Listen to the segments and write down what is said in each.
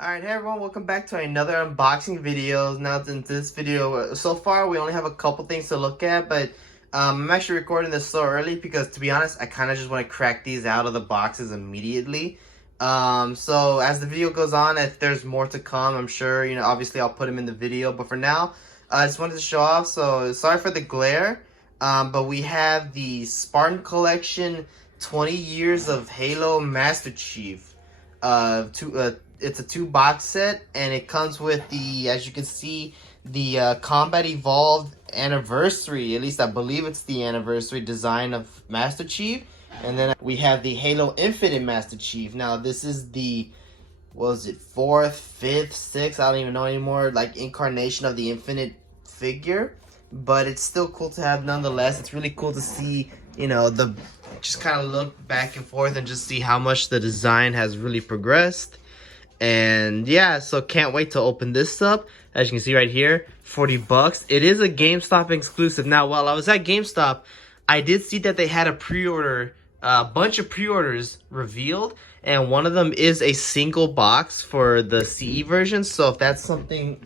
Alright, hey everyone, welcome back to another unboxing video. Now, in this video, so far we only have a couple things to look at, but I'm actually recording this so early because, to be honest, I kind of just want to crack these out of the boxes immediately. So as the video goes on, if there's more to come, I'm sure, obviously I'll put them in the video, but for now, I just wanted to show off, so sorry for the glare, but we have the Spartan Collection 20 Years of Halo Master Chief. It's a 2-box set, and it comes with the, as you can see, the Combat Evolved Anniversary. At least I believe it's the anniversary design of Master Chief. And then we have the Halo Infinite Master Chief. Now this is the, what was it, 4th, 5th, 6th, I don't even know anymore, like incarnation of the Infinite figure. But it's still cool to have nonetheless. It's really cool to see, just kind of look back and forth and just see how much the design has really progressed. And yeah, so can't wait to open this up. As you can see right here, 40 bucks. It is a GameStop exclusive. Now, while I was at GameStop, I did see that they had a pre-order, a bunch of pre-orders revealed, and one of them is a single box for the CE version. So if that's something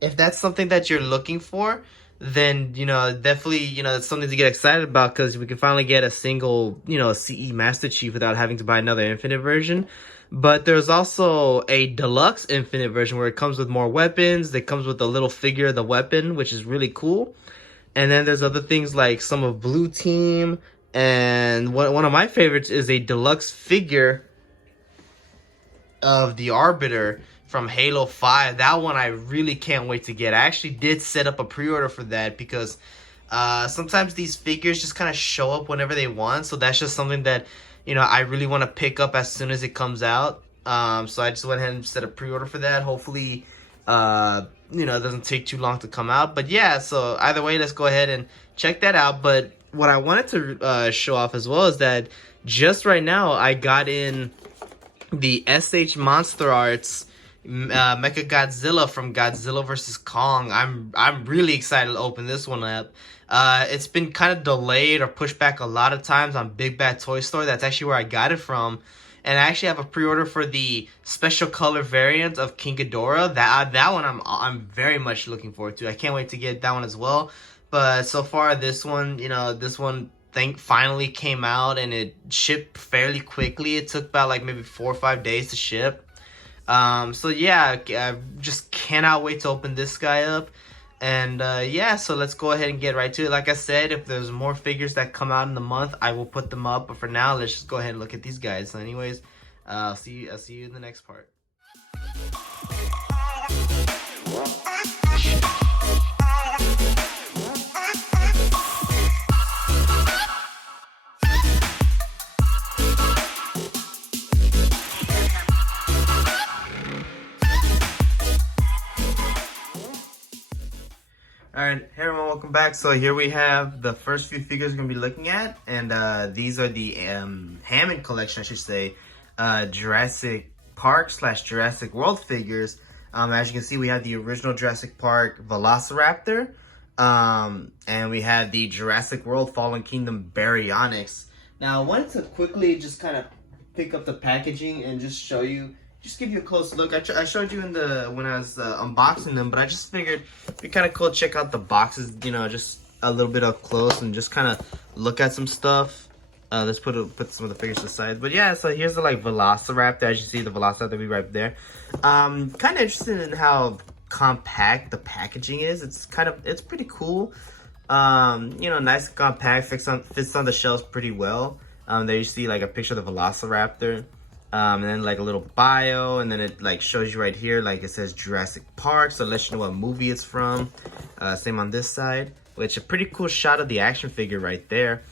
that you're looking for, then definitely it's something to get excited about, because we can finally get a single CE Master Chief without having to buy another Infinite version. But there's also a deluxe Infinite version where it comes with more weapons. It comes with a little figure of the weapon, which is really cool. And then there's other things like some of Blue Team, and one of my favorites is a deluxe figure of the Arbiter from Halo 5. That one I really can't wait to get. I actually did set up a pre-order for that because sometimes these figures just kind of show up whenever they want. So that's just something that I really want to pick up as soon as it comes out. So I just went ahead and set a pre-order for that. Hopefully, it doesn't take too long to come out. But yeah, so either way, let's go ahead and check that out. But what I wanted to show off as well is that just right now, I got in the SH monsterarts Mechagodzilla from Godzilla vs. Kong. I'm really excited to open this one up. It's been kind of delayed or pushed back a lot of times on Big Bad Toy Store. That's actually where I got it from. And I actually have a pre-order for the special color variant of King Ghidorah. That one I'm very much looking forward to. I can't wait to get that one as well. But so far this one, finally came out, and it shipped fairly quickly. It took about like maybe 4 or 5 days to ship. So yeah, I just cannot wait to open this guy up. And yeah, so let's go ahead and get right to it. Like I said, if there's more figures that come out in the month, I will put them up. But for now, let's just go ahead and look at these guys. So anyways, I'll see you in the next part. Alright, hey everyone, welcome back. So here we have the first few figures we're going to be looking at, and these are the Hammond Collection, I should say, Jurassic Park / Jurassic World figures. As you can see, we have the original Jurassic Park Velociraptor, and we have the Jurassic World Fallen Kingdom Baryonyx. Now, I wanted to quickly just kind of pick up the packaging and just show you, just give you a close look. I showed you when I was unboxing them, but I just figured it'd be kind of cool to check out the boxes, just a little bit up close and just kind of look at some stuff. Let's put some of the figures aside. But yeah, so here's the Velociraptor. As you see, the Velociraptor will be right there. Kind of interested in how compact the packaging is. It's pretty cool. Nice and compact, fits on the shelves pretty well. There you see a picture of the Velociraptor. And then a little bio, and then it shows you right here, it says Jurassic Park, so it lets you know what movie it's from. Same on this side, which a pretty cool shot of the action figure right there.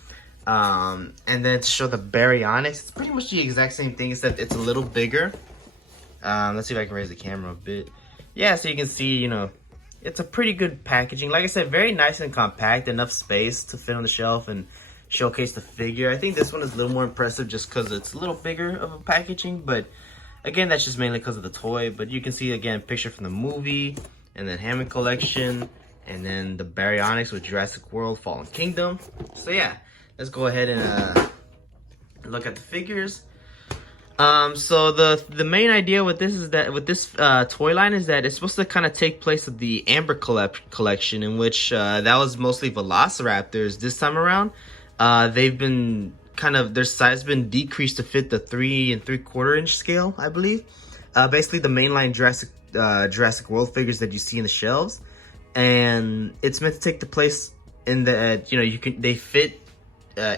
And then to show the Baryonyx, it's pretty much the exact same thing, except it's a little bigger. Let's see if I can raise the camera a bit. Yeah, so you can see, it's a pretty good packaging. Like I said, very nice and compact, enough space to fit on the shelf and showcase the figure. I think this one is a little more impressive just because it's a little bigger of a packaging, but again, that's just mainly because of the toy. But you can see again picture from the movie, and then Hammond Collection, and then the Baryonyx with Jurassic World Fallen Kingdom. So yeah, let's go ahead and look at the figures. So the main idea with this is that with this toy line is that it's supposed to kind of take place of the Amber collection, in which that was mostly Velociraptors. This time around, they've been their size been decreased to fit the 3 3/4 inch scale, I believe. Basically the mainline Jurassic World figures that you see in the shelves, and it's meant to take the place in the they fit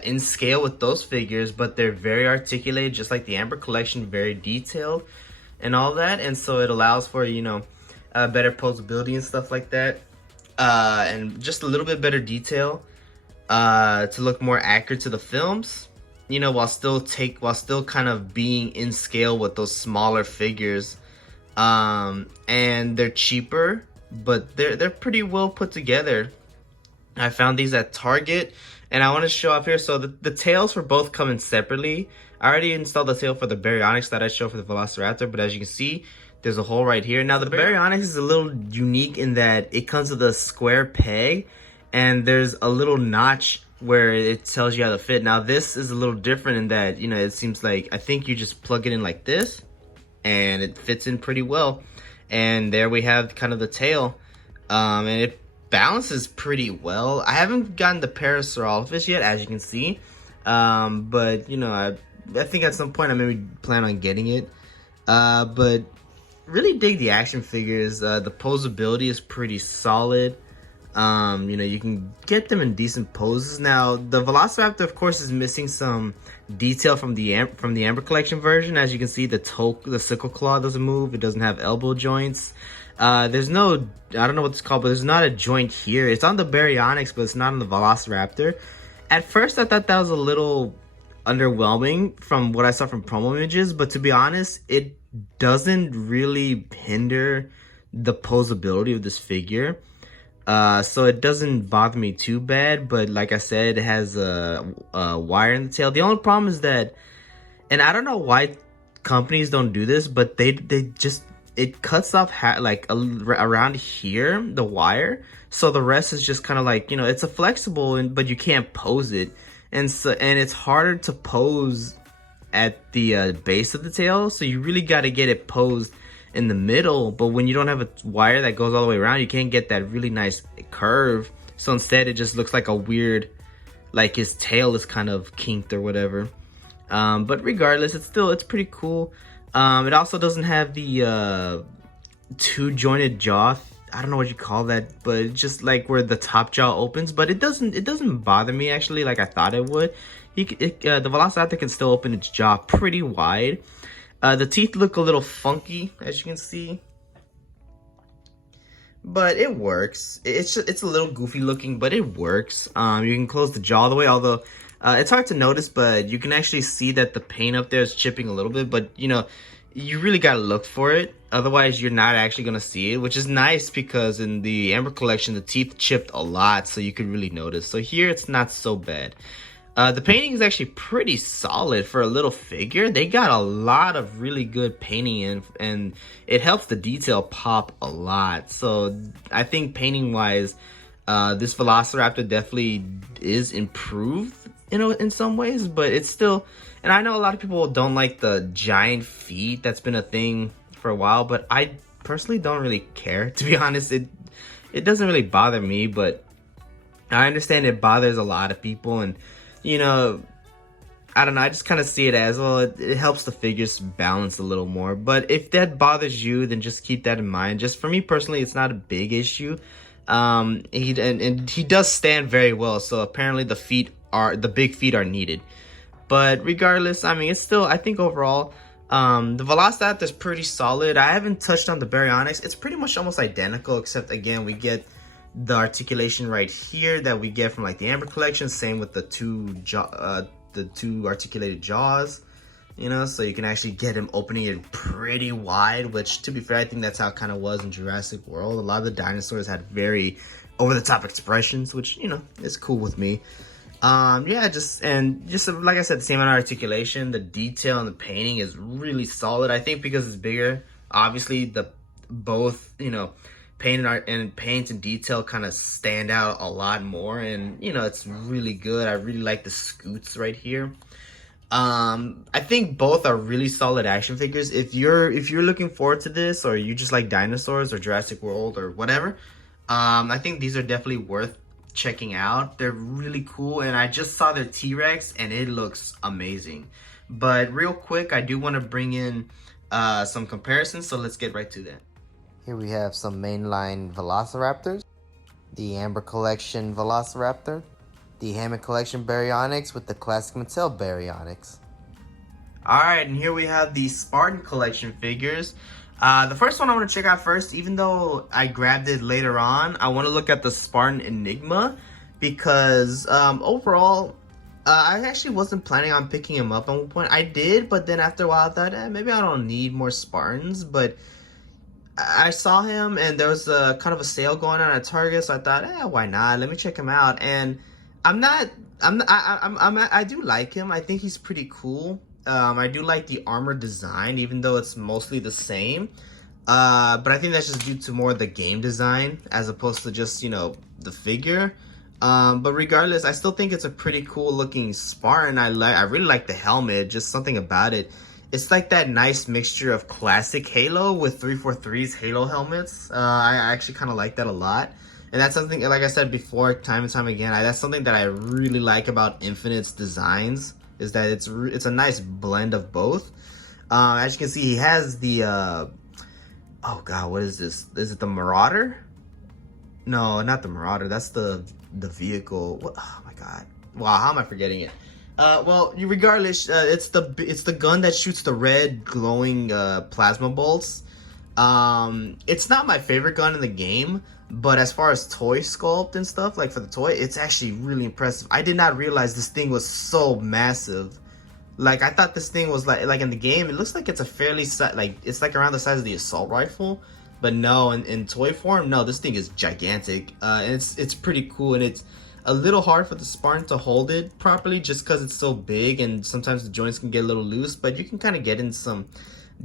in scale with those figures, but they're very articulated, just like the Amber collection, very detailed and all that, and so it allows for better posability and stuff like that, and just a little bit better detail to look more accurate to the films, while still kind of being in scale with those smaller figures, and they're cheaper, but they're pretty well put together. I found these at Target, and I want to show up here. So the tails for both come in separately. I already installed the tail for the Baryonyx that I showed for the Velociraptor, but as you can see, there's a hole right here. Now the Baryonyx is a little unique in that it comes with a square peg, and there's a little notch where it tells you how to fit. Now this is a little different in that, it seems like, I think you just plug it in like this, and it fits in pretty well. And there we have kind of the tail, and it balances pretty well. I haven't gotten the Parasaurolophus yet, as you can see, but I think at some point I maybe plan on getting it. But really dig the action figures. The posability is pretty solid. You can get them in decent poses. Now the Velociraptor, of course, is missing some detail from the Amber collection version. As you can see, the sickle claw doesn't move. It doesn't have elbow joints. There's no, I don't know what it's called, but there's not a joint here. It's on the Baryonyx, but it's not on the Velociraptor. At first, I thought that was a little underwhelming from what I saw from promo images, but to be honest, it doesn't really hinder the posability of this figure. So it doesn't bother me too bad, but like I said, it has a wire in the tail. The only problem is that, and I don't know why companies don't do this, but they just, it cuts off around here, the wire, so the rest is just kind of like, it's a flexible, but you can't pose it, and it's harder to pose at the base of the tail, so you really got to get it posed in the middle. But when you don't have a wire that goes all the way around, you can't get that really nice curve, so instead it just looks like a weird, like his tail is kind of kinked or whatever. But regardless, it's pretty cool. It also doesn't have the two jointed jaw. I don't know what you call that, but it's just like where the top jaw opens. But it doesn't bother me actually, like I thought it would. The Velociraptor can still open its jaw pretty wide. The teeth look a little funky, as you can see, but it works. It's a little goofy looking, but it works. You can close the jaw all the way, although it's hard to notice, but you can actually see that the paint up there is chipping a little bit, but you really gotta look for it, otherwise you're not actually gonna see it, which is nice because in the Amber collection the teeth chipped a lot, so you could really notice. So here it's not so bad. The painting is actually pretty solid for a little figure. They got a lot of really good painting in, and it helps the detail pop a lot. So I think painting wise, this Velociraptor definitely is improved, in some ways, but it's still, and I know a lot of people don't like the giant feet. That's been a thing for a while, but I personally don't really care, to be honest. It doesn't really bother me, but I understand it bothers a lot of people, and I don't know, I just kind of see it as, well, it helps the figures balance a little more. But if that bothers you, then just keep that in mind. Just for me personally, it's not a big issue. He does stand very well, so apparently the big feet are needed. But regardless, I mean, it's still, I think overall, the Velociraptor is pretty solid. I haven't touched on the Baryonyx. It's pretty much almost identical, except again, we get the articulation right here that we get from like the Amber collection. Same with the two articulated jaws, so you can actually get him opening it pretty wide, which, to be fair, I think that's how it kind of was in Jurassic World. A lot of the dinosaurs had very over-the-top expressions, which, is cool with me. Yeah, just like I said, the same amount of articulation. The detail and the painting is really solid. I think because it's bigger, obviously both paint and detail kind of stand out a lot more, and it's really good. I really like the scoots right here. I think both are really solid action figures. If you're looking forward to this, or you just like dinosaurs or Jurassic World or whatever, I think these are definitely worth checking out. They're really cool, and I just saw their T-Rex, and it looks amazing. But real quick, I do want to bring in some comparisons, so let's get right to that. Here we have some mainline Velociraptors, the Amber Collection Velociraptor, the Hammond Collection Baryonyx with the classic Mattel Baryonyx. Alright, and here we have the Spartan Collection figures. The first one I want to check out first, even though I grabbed it later on, I want to look at the Spartan Enigma, because overall, I actually wasn't planning on picking him up at one point. I did, but then after a while I thought, maybe I don't need more Spartans, but I saw him and there was a kind of a sale going on at Target, so I thought, why not? Let me check him out. And I do like him. I think he's pretty cool. I do like the armor design, even though it's mostly the same. But I think that's just due to more of the game design as opposed to just, the figure. But regardless, I still think it's a pretty cool looking Spartan. I really like the helmet, just something about it. It's like that nice mixture of classic Halo with 343's Halo helmets. I actually kind of like that a lot. And that's something, like I said before, time and time again, that's something that I really like about Infinite's designs, is that it's a nice blend of both. As you can see, he has the, oh god, what is this? Is it the Marauder? No, not the Marauder, that's the vehicle. What? Oh my god. Wow, how am I forgetting it? Well, regardless, it's the gun that shoots the red glowing plasma bolts. It's not my favorite gun in the game, but as far as toy sculpt and stuff, like for the toy, it's actually really impressive. I did not realize this thing was so massive. Like, I thought this thing was like in the game, it looks like it's a fairly it's like around the size of the assault rifle, but no, in toy form, no, this thing is gigantic. And it's pretty cool, and it's a little hard for the Spartan to hold it properly just because it's so big, and sometimes the joints can get a little loose, but you can kind of get in some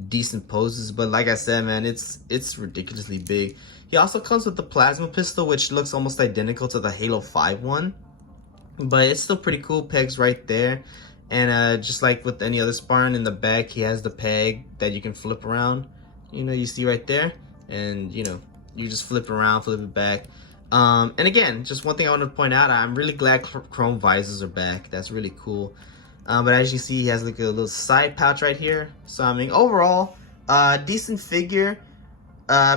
decent poses. But like I said, man, it's ridiculously big. He also comes with the plasma pistol, which looks almost identical to the Halo 5 one, but it's still pretty cool. Pegs right there, and just like with any other Spartan, in the back he has the peg that you can flip around. You see right there, and you just flip it around, flip it back. And again, just one thing I want to point out, I'm really glad chrome visors are back. That's really cool. But as you see, he has like a little side pouch right here. So I mean, overall, decent figure.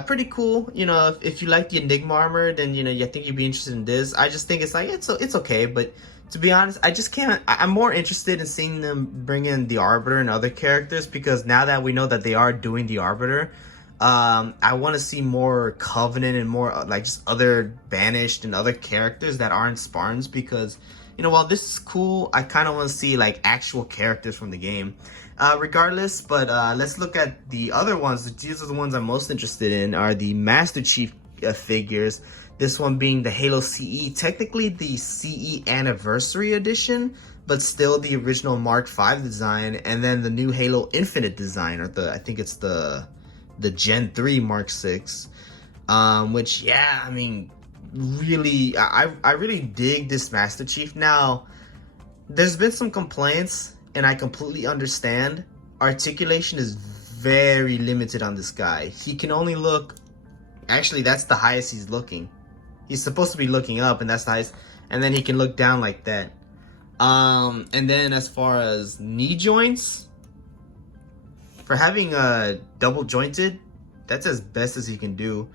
Pretty cool. If you like the Enigma armor, then I think you'd be interested in this. I just think it's like it's okay, but to be honest, I just can't. I'm more interested in seeing them bring in the Arbiter and other characters, because now that we know that they are doing the Arbiter, I want to see more Covenant and more like just other Banished and other characters that aren't Spartans, because while this is cool, I kind of want to see like actual characters from the game. Regardless, but let's look at the other ones. These are the ones I'm most interested in, are the Master Chief figures. This one being the Halo CE, technically the CE Anniversary Edition, but still the original Mark V design, and then the new Halo Infinite design, or I think it's the Gen 3 Mark 6, which, yeah, I mean, really, I really dig this Master Chief. Now, there's been some complaints, and I completely understand. Articulation is very limited on this guy. He can only look, actually, that's the highest he's looking. He's supposed to be looking up, and that's the highest, and then he can look down like that. And then as far as knee joints, for having double jointed, that's as best as he can do.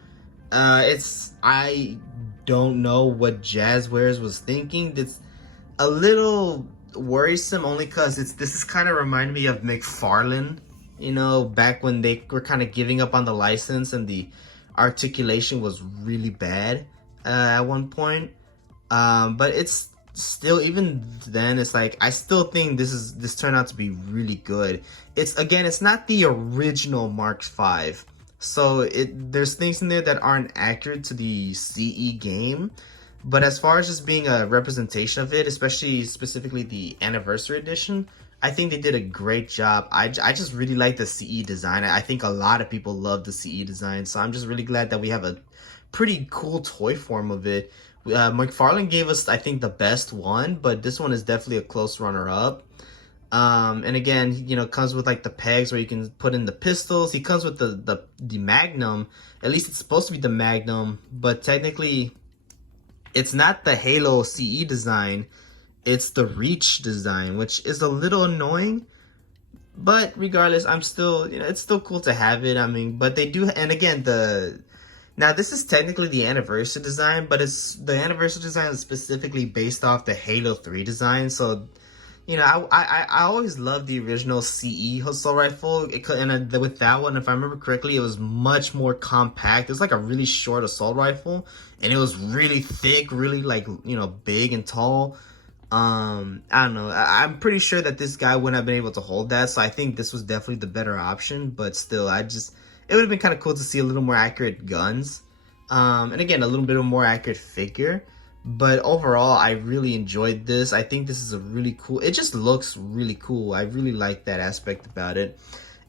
I don't know what Jazzwares was thinking. That's a little worrisome, only because this is kind of reminding me of McFarlane, back when they were kind of giving up on the license and the articulation was really bad at one point. But it's still, even then, it's like, I still think this turned out to be really good. It's not the original Mark V, so there's things in there that aren't accurate to the CE game. But as far as just being a representation of it, specifically the Anniversary Edition, I think they did a great job. I just really like the CE design. I think a lot of people love the CE design, so I'm just really glad that we have a pretty cool toy form of it. McFarlane gave us, I think, the best one, but this one is definitely a close runner-up. And again, you know, comes with like the pegs where you can put in the pistols. He comes with the Magnum. At least it's supposed to be the Magnum, but technically it's not the Halo CE design. It's the Reach design, which is a little annoying. But regardless, I'm still, you know, it's still cool to have it. I mean, but they do, and again, now this is technically the anniversary design, but it's the anniversary design is specifically based off the Halo 3 design. So, you know, I always loved the original CE assault rifle, and with that one, if I remember correctly, it was much more compact. It was like a really short assault rifle, and it was really thick, really like, you know, big and tall. I don't know. I'm pretty sure that this guy wouldn't have been able to hold that, so I think this was definitely the better option. But still, it would have been kind of cool to see a little more accurate guns, and again, a little bit of more accurate figure. But overall, I really enjoyed this. I think this is a really cool. It just looks really cool. I really like that aspect about it.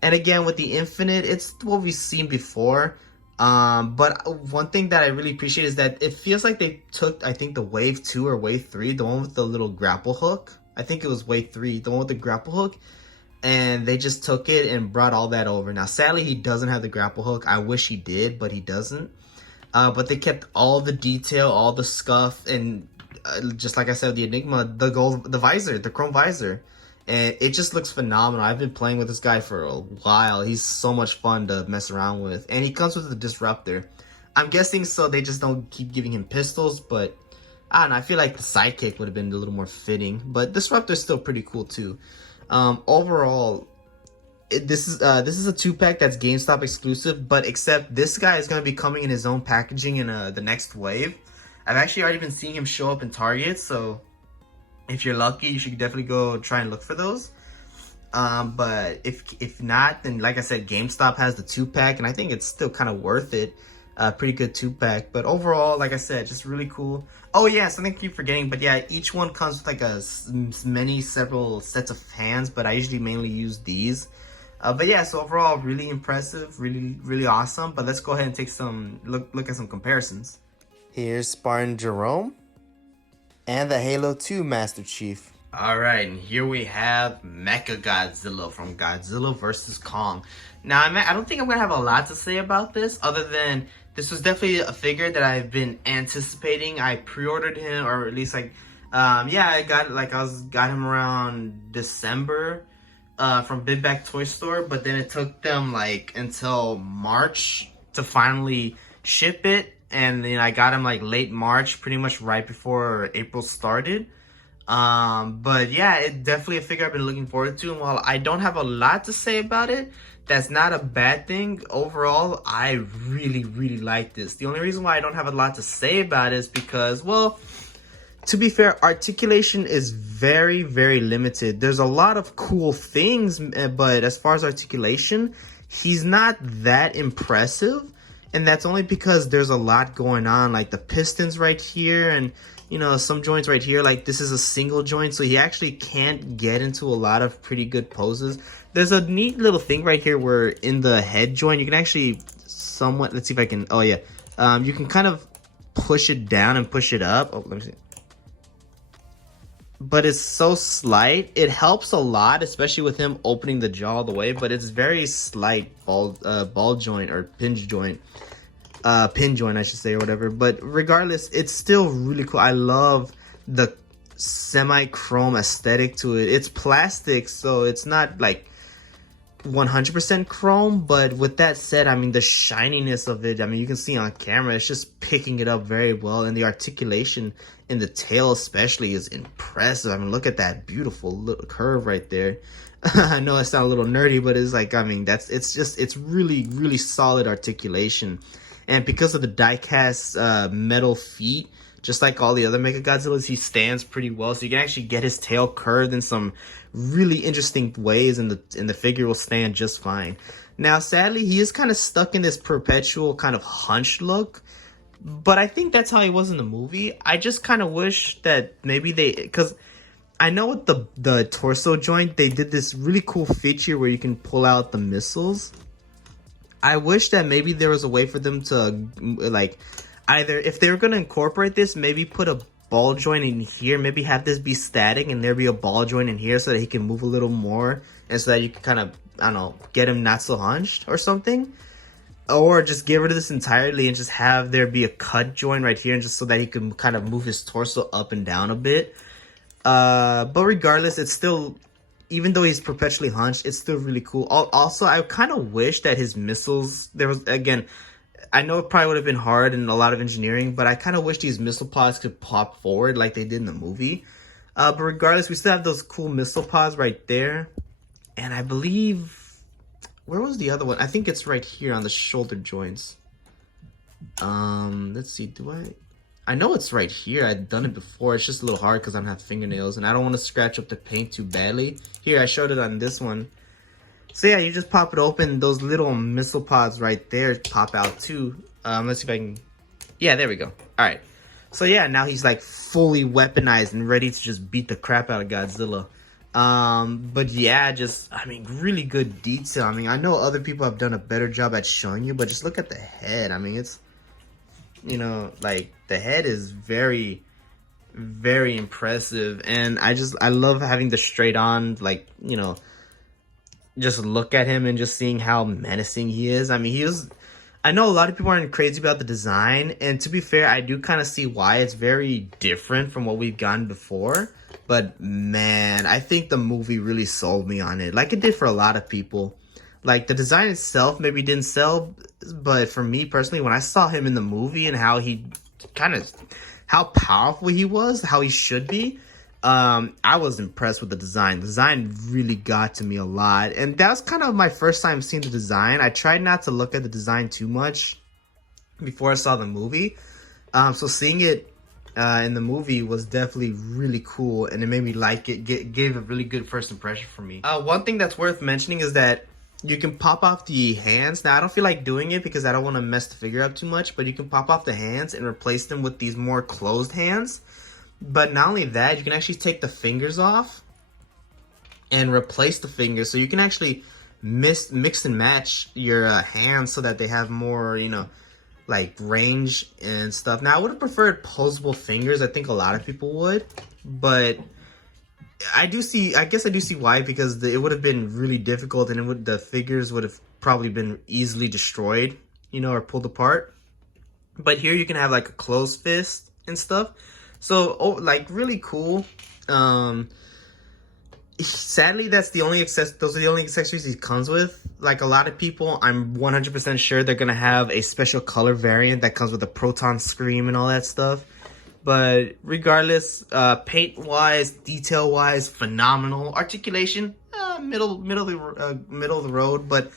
And again, with the Infinite, it's what we've seen before. But one thing that I really appreciate is that it feels like they took, I think, the Wave 2 or Wave 3, the one with the little grapple hook. I think it was Wave 3, the one with the grapple hook. And they just took it and brought all that over. Now, sadly, he doesn't have the grapple hook. I wish he did, but he doesn't. But they kept all the detail, all the scuff, and just like I said, the Enigma, the visor, the chrome visor. And it just looks phenomenal. I've been playing with this guy for a while. He's so much fun to mess around with. And he comes with the Disruptor. I'm guessing so they just don't keep giving him pistols, but I don't know. I feel like the Sidekick would have been a little more fitting. But Disruptor's still pretty cool too. Overall, this is a 2-pack that's GameStop exclusive, but except this guy is going to be coming in his own packaging in the next wave. I've actually already been seeing him show up in Target, so if you're lucky, you should definitely go try and look for those. But if not, then like I said, GameStop has the 2-pack, and I think it's still kind of worth it. Pretty good 2-pack. But overall, like I said, just really cool. Oh yeah, something I keep forgetting. But yeah, each one comes with like several sets of hands, but I usually mainly use these. But yeah, so overall, really impressive, really awesome. But let's go ahead and take some look at some comparisons. Here's Spartan Jerome and the Halo 2 Master Chief. Alright, and here we have Mechagodzilla from Godzilla vs. Kong. Now, I don't think I'm going to have a lot to say about this, other than this was definitely a figure that I've been anticipating. I pre-ordered him, or at least like, yeah, I got him around December from Big Back Toy Store, but then it took them like until March to finally ship it. And then I got him like late March, pretty much right before April started. But yeah, it's definitely a figure I've been looking forward to. And while I don't have a lot to say about it, that's not a bad thing. Overall, I really like this. The only reason why I don't have a lot to say about it is because, well, to be fair, articulation is very limited. There's a lot of cool things, but as far as articulation, he's not that impressive. And that's only because there's a lot going on, like the pistons right here and, you know, some joints right here. Like this is a single joint, so he actually can't get into a lot of pretty good poses. There's a neat little thing right here where in the head joint, you can actually somewhat, let's see if I can, oh yeah. You can kind of push it down and push it up. Oh, let me see. But it's so slight. It helps a lot, especially with him opening the jaw all the way, but it's very slight ball joint or pinch joint. Pin joint, I should say, or whatever. But regardless, it's still really cool. I love the semi-chrome aesthetic to it. It's plastic, so it's not like 100% chrome, but with that said, I mean, the shininess of it, I mean, you can see on camera, it's just picking it up very well, and the articulation in the tail especially is impressive. I mean, look at that beautiful little curve right there. I know I sound a little nerdy, but it's like, I mean, it's really solid articulation. And because of the die-cast metal feet, just like all the other Mechagodzillas, he stands pretty well. So you can actually get his tail curved in some really interesting ways, and the figure will stand just fine. Now, sadly, he is kind of stuck in this perpetual kind of hunched look. But I think that's how he was in the movie. I just kind of wish that maybe because I know with the torso joint, they did this really cool feature where you can pull out the missiles. I wish that maybe there was a way for them to, like, either if they were going to incorporate this, maybe put a ball joint in here. Maybe have this be static and there be a ball joint in here so that he can move a little more, and so that you can kind of, I don't know, get him not so hunched or something. Or just get rid of this entirely and just have there be a cut joint right here, and just so that he can kind of move his torso up and down a bit. But regardless, it's still, even though he's perpetually hunched, it's still really cool. Also, I kind of wish that his missiles, there was, again, I know it probably would have been hard and a lot of engineering, but I kind of wish these missile pods could pop forward like they did in the movie. But regardless, we still have those cool missile pods right there. And I believe, where was the other one? I think it's right here on the shoulder joints. Let's see, I know it's right here. I've done it before. It's just a little hard because I don't have fingernails and I don't want to scratch up the paint too badly. Here, I showed it on this one. So yeah, you just pop it open. Those little missile pods right there pop out too. Let's see if I can... Yeah, there we go. All right. So yeah, now he's like fully weaponized and ready to just beat the crap out of Godzilla. But yeah, just, I mean, really good detail. I mean, I know other people have done a better job at showing you, but just look at the head. I mean, it's, you know, like the head is very, very impressive. And I love having the straight on, like, you know, just look at him and just seeing how menacing he is. I mean, I know a lot of people aren't crazy about the design, and to be fair, I do kind of see why. It's very different from what we've gotten before, but man, I think the movie really sold me on it, like it did for a lot of people. Like, the design itself maybe didn't sell, but for me personally, when I saw him in the movie and how how powerful he was, how he should be, I was impressed with the design. The design really got to me a lot, and that was kind of my first time seeing the design. I tried not to look at the design too much before I saw the movie, so seeing it in the movie was definitely really cool, and it made me like it. Gave a really good first impression for me. One thing that's worth mentioning is that you can pop off the hands. Now, I don't feel like doing it because I don't want to mess the figure up too much, but you can pop off the hands and replace them with these more closed hands. But not only that, you can actually take the fingers off and replace the fingers. So you can actually mix and match your hands so that they have more, you know, like range and stuff. Now, I would have preferred posable fingers. I think a lot of people would. But I guess I do see why, because it would have been really difficult, and the figures would have probably been easily destroyed, you know, or pulled apart. But here you can have like a closed fist and stuff. So, like, really cool. Sadly, those are the only accessories he comes with. Like, a lot of people, I'm 100% sure they're gonna have a special color variant that comes with a proton scream and all that stuff. But regardless, paint-wise, detail-wise, phenomenal. Articulation, middle of the road, but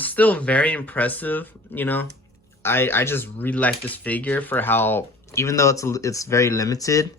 still very impressive. You know, I just really like this figure for how, even though it's very limited.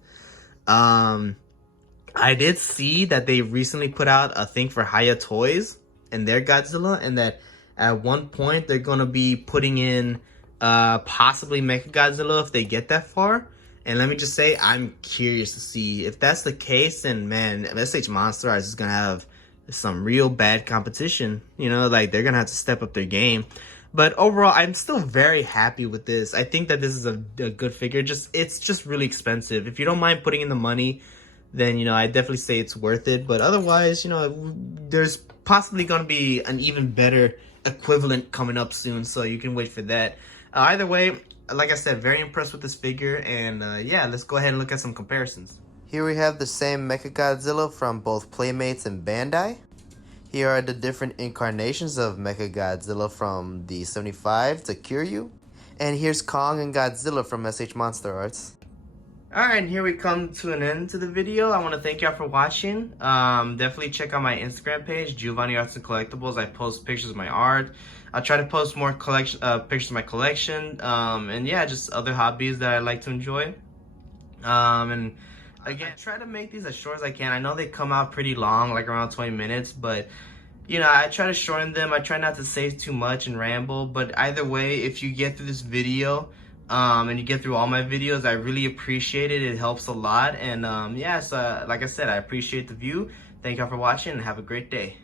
I did see that they recently put out a thing for Haya Toys and their Godzilla, and that at one point they're gonna be putting in possibly Mechagodzilla if they get that far. And let me just say, I'm curious to see if that's the case. And man, SH Monster Arts is gonna have some real bad competition. You know, like, they're gonna have to step up their game. But overall, I'm still very happy with this. I think that this is a good figure. It's just really expensive. If you don't mind putting in the money, then, you know, I definitely say it's worth it. But otherwise, you know, there's possibly going to be an even better equivalent coming up soon, so you can wait for that. Either way, like I said, very impressed with this figure. And yeah, let's go ahead and look at some comparisons. Here we have the same Mechagodzilla from both Playmates and Bandai. Here are the different incarnations of Mechagodzilla from the 75 to Kiryu. And here's Kong and Godzilla from SH Monster Arts. Alright, and here we come to an end to the video. I want to thank y'all for watching. Definitely check out my Instagram page, Giovanni Arts and Collectibles. I post pictures of my art. I try to post more pictures of my collection. And yeah, just other hobbies that I like to enjoy. And again, I try to make these as short as I can. I know they come out pretty long, like around 20 minutes, but you know, I try to shorten them. I try not to say too much and ramble, but either way, if you get through this video, and you get through all my videos, I really appreciate it. It helps a lot. And yeah, so like I said, I appreciate the view. Thank y'all for watching and have a great day.